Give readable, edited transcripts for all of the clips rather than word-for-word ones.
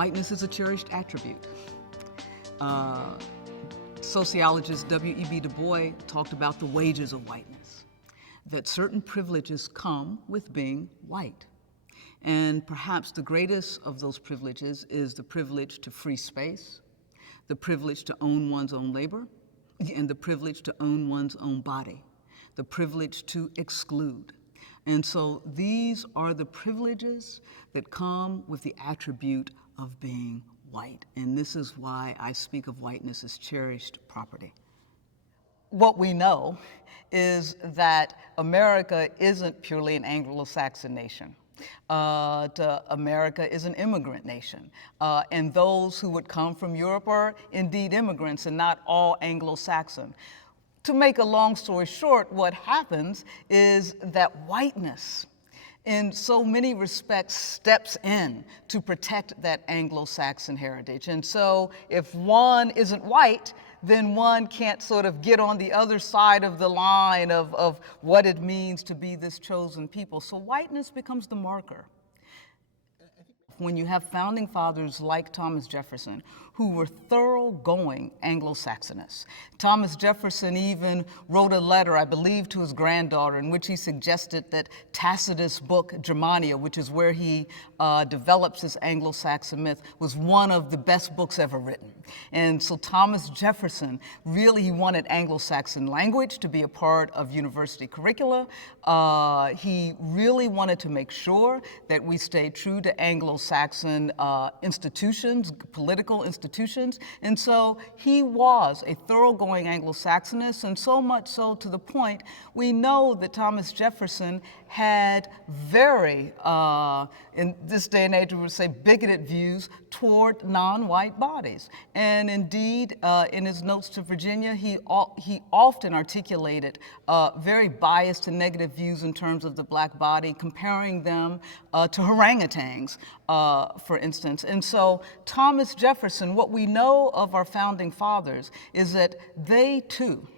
whiteness is a cherished attribute. Sociologist W.E.B. Du Bois talked about the wages of whiteness, that certain privileges come with being white. And perhaps the greatest of those privileges is the privilege to free space, the privilege to own one's own labor, and the privilege to own one's own body, the privilege to exclude. And so these are the privileges that come with the attribute of being white. And this is why I speak of whiteness as cherished property. What we know is that America isn't purely an Anglo Saxon nation. America is an immigrant nation. And those who would come from Europe are indeed immigrants and not all Anglo Saxon. To make a long story short, what happens is that whiteness, in so many respects, steps in to protect that Anglo-Saxon heritage. And so if one isn't white, then one can't sort of get on the other side of the line of what it means to be this chosen people. So whiteness becomes the marker. When you have founding fathers like Thomas Jefferson, who were thoroughgoing Anglo Saxonists. Thomas Jefferson even wrote a letter, I believe, to his granddaughter in which he suggested that Tacitus' book, Germania, which is where he develops his Anglo Saxon myth, was one of the best books ever written. And so Thomas Jefferson, really, he wanted Anglo Saxon language to be a part of university curricula. He really wanted to make sure that we stayed true to Anglo Saxon institutions, political institutions. And so he was a thoroughgoing Anglo-Saxonist, and so much so to the point we know that Thomas Jefferson had very, in this day and age we would say, bigoted views toward non-white bodies. And indeed, in his notes to Virginia, he often articulated very biased and negative views in terms of the black body, comparing them to orangutans, for instance. And so Thomas Jefferson, what we know of our founding fathers is that they too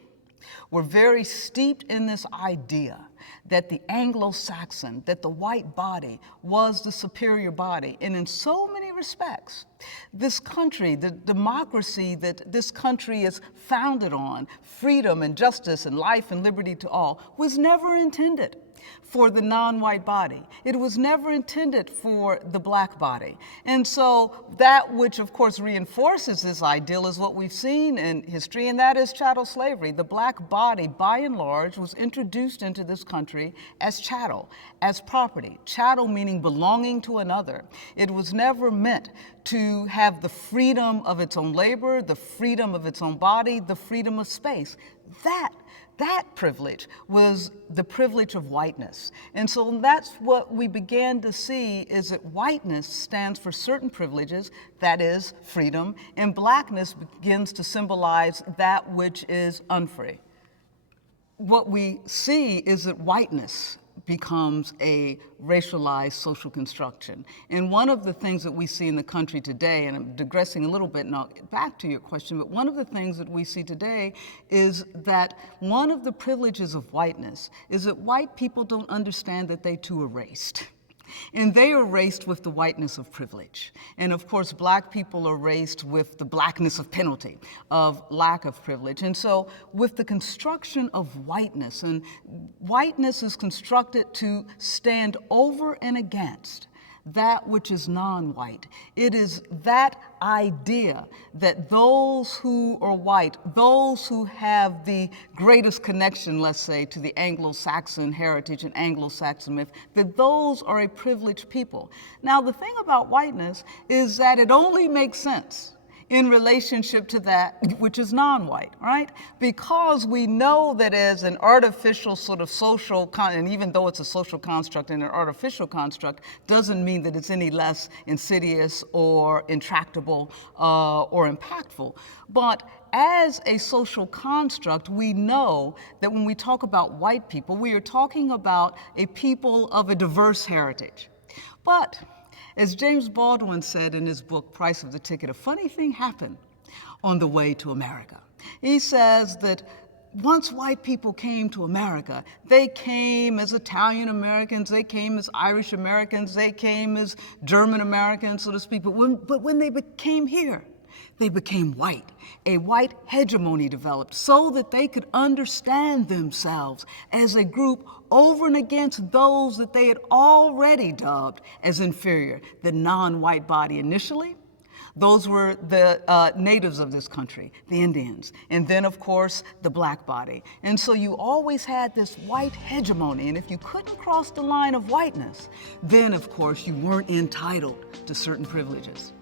were very steeped in this idea that the Anglo-Saxon, that the white body was the superior body. And in so many respects, this country, the democracy that this country is founded on, freedom and justice and life and liberty to all, was never intended for the non-white body. It was never intended for the black body. And so that which, of course, reinforces this ideal is what we've seen in history, and that is chattel slavery. The black body, by and large, was introduced into this country as chattel, as property. Chattel meaning belonging to another. It was never meant to have the freedom of its own labor, the freedom of its own body, the freedom of space. That privilege was the privilege of whiteness. And so that's what we began to see, is that whiteness stands for certain privileges, that is freedom, and blackness begins to symbolize that which is unfree. What we see is that whiteness becomes a racialized social construction. And one of the things that we see in the country today, and I'm digressing a little bit now, back to your question, but one of the things that we see today is that one of the privileges of whiteness is that white people don't understand that they too are raced. And they are raced with the whiteness of privilege. And of course, black people are raced with the blackness of penalty, of lack of privilege. And so with the construction of whiteness, and whiteness is constructed to stand over and against that which is non-white. It is that idea that those who are white, those who have the greatest connection, let's say, to the Anglo-Saxon heritage and Anglo-Saxon myth, that those are a privileged people. Now, the thing about whiteness is that it only makes sense in relationship to that which is non-white, right? Because we know that as an artificial sort of social, and even though it's a social construct and an artificial construct, doesn't mean that it's any less insidious or intractable or impactful. But as a social construct, we know that when we talk about white people, we are talking about a people of a diverse heritage. But as James Baldwin said in his book, Price of the Ticket, a funny thing happened on the way to America. He says that once white people came to America, they came as Italian Americans, they came as Irish Americans, they came as German Americans, so to speak. But when they came here, they became white. A white hegemony developed so that they could understand themselves as a group over and against those that they had already dubbed as inferior, the non-white body initially. Those were the natives of this country, the Indians, and then, of course, the black body. And so you always had this white hegemony, and if you couldn't cross the line of whiteness, then, of course, you weren't entitled to certain privileges.